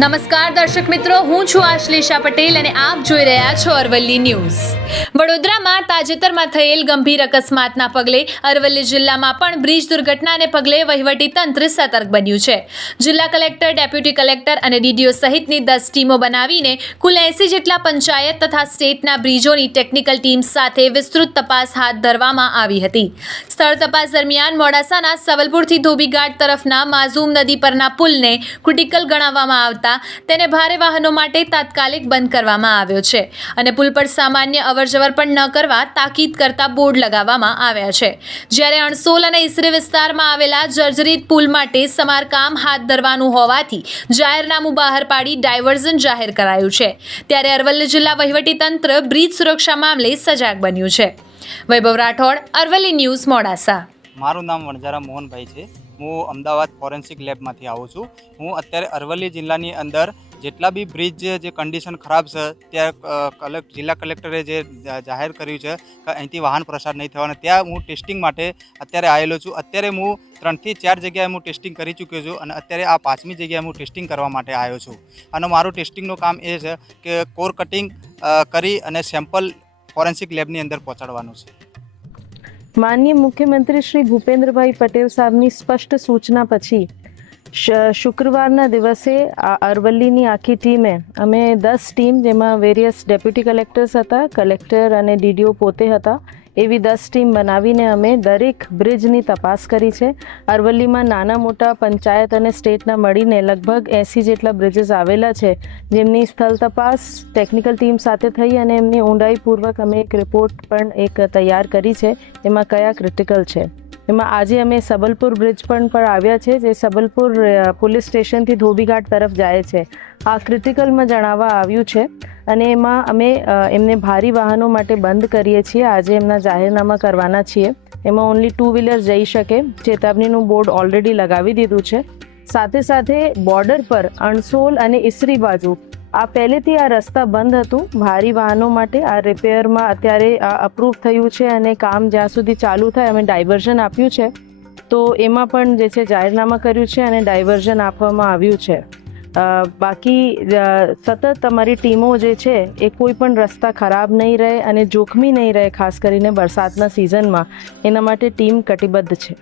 નમસ્કાર દર્શક મિત્રો, હું છું આશ્લેષા પટેલ અને આપ જોઈ રહ્યા છો અરવલ્લી ન્યૂઝ. વડોદરામાં તાજેતરમાં થયેલ ગંભીર અકસ્માતના પગલે અરવલ્લી જિલ્લામાં પણ બ્રિજ દુર્ઘટનાને પગલે વહીવટી તંત્ર સતર્ક બન્યું છે. જિલ્લા કલેક્ટર, ડેપ્યુટી કલેક્ટર અને ડીડીઓ સહિતની દસ ટીમો બનાવીને કુલ એંસી જેટલા પંચાયત તથા સ્ટેટના બ્રિજોની ટેકનિકલ ટીમ સાથે વિસ્તૃત તપાસ હાથ ધરવામાં આવી હતી. સ્થળ તપાસ દરમિયાન મોડાસાના સવલપુરથી ધોબીઘાટ તરફના માઝૂમ નદી પરના પુલને ક્રિટિકલ ગણાવવામાં આવતા તેને ભારે વાહનો માટે તાત્કાલિક બંધ કરવામાં આવ્યો છે અને પુલ પર સામાન્ય અવરજવર પણ ન કરવા તાકીદ કરતા બોર્ડ લગાવવામાં આવ્યા છે. જ્યારે અણસોલ અને ઈસરી વિસ્તારમાં આવેલા જર્જરિત પુલ માટે સમારકામ હાથ ધરવાનું હોવાથી જાહેરનામું બહાર પાડી ડાયવર્ઝન જાહેર કરાયું છે. ત્યારે અરવલ્લી જિલ્લા વહીવટીતંત્ર બ્રિજ સુરક્ષા મામલે સજાગ બન્યું છે. વૈભવ રાઠોડ, અરવલ્લી ન્યૂઝ મોડાસા. મારું નામ વણજારા મોહનભાઈ છે. હું અમદાવાદ ફોરેન્સિક લેબમાંથી આવું છું. હું અત્યારે અરવલ્લી જિલ્લાની અંદર જેટલા બી બ્રિજ જે કન્ડિશન ખરાબ છે, ત્યાં કલેક્ટ જિલ્લા કલેક્ટરે જે જાહેર કર્યું છે કે અહીંથી વાહન પ્રસાર નહીં થવાના, ત્યાં હું ટેસ્ટિંગ માટે અત્યારે આવેલો છું. અત્યારે હું ત્રણથી ચાર જગ્યાએ હું ટેસ્ટિંગ કરી ચૂક્યો છું અને અત્યારે આ પાંચમી જગ્યાએ હું ટેસ્ટિંગ કરવા માટે આવ્યો છું. અને મારું ટેસ્ટિંગનું કામ એ છે કે કોર કટિંગ કરી અને સેમ્પલ ફોરેન્સિક લેબની અંદર પહોંચાડવાનું છે. માનનીય મુખ્યમંત્રી શ્રી ભૂપેન્દ્રભાઈ પટેલ સાહેબની સ્પષ્ટ સૂચના પછી શુક્રવારના દિવસે અરવલ્લીની આખી ટીમે અમે દસ ટીમ જેમાં વેરિયસ ડેપ્યુટી કલેક્ટર્સ હતા, કલેક્ટર અને ડીડીઓ પોતે હતા. એવી દસ ટીમ બનાવીને અમે દરેક બ્રિજની તપાસ કરી છે. અરવલ્લીમાં નાના મોટા પંચાયત અને સ્ટેટના મળીને લગભગ એંસી જેટલા બ્રિજીસ આવેલા છે. જેમની સ્થળ તપાસ ટેકનિકલ ટીમ સાથે થઈ અને એમની ઊંડાઈપૂર્વક અમે એક રિપોર્ટ પણ એક તૈયાર કરી છે. એમાં કયા ક્રિટિકલ છે? એમાં આજે અમે સબલપુર બ્રિજ પણ પર આવ્યા છે, જે સબલપુર પોલીસ સ્ટેશનથી ધોબીઘાટ તરફ જાય છે. આ ક્રિટિકલમાં જણાવવા આવ્યું છે અને એમાં અમે એમને ભારી વાહનો માટે બંધ કરીએ છીએ. આજે એમના જાહેરનામા કરવાના છીએ. એમાં ઓનલી ટુ વ્હીલર જઈ શકે. ચેતવણીનું બોર્ડ ઓલરેડી લગાવી દીધું છે. સાથે સાથે બોર્ડર પર અણસોલ અને ઈસરી બાજુ આ પહેલેથી આ રસ્તા બંધ હતું. ભારી વાહનો માટે આ રિપેરમાં અત્યારે આ અપ્રૂવ થયું છે અને કામ જ્યાં સુધી ચાલુ થાય અમે ડાયવર્ઝન આપ્યું છે. તો એમાં પણ જે છે જાહેરનામા કર્યું છે અને ડાયવર્ઝન આપવામાં આવ્યું છે. બાકી સતત તમારી ટીમો જે છે, એ કોઈ પણ રસ્તા ખરાબ નહીં રહે અને જોખમી નહીં રહે, ખાસ કરીને વરસાદના સિઝનમાં એના માટે ટીમ કટિબદ્ધ છે.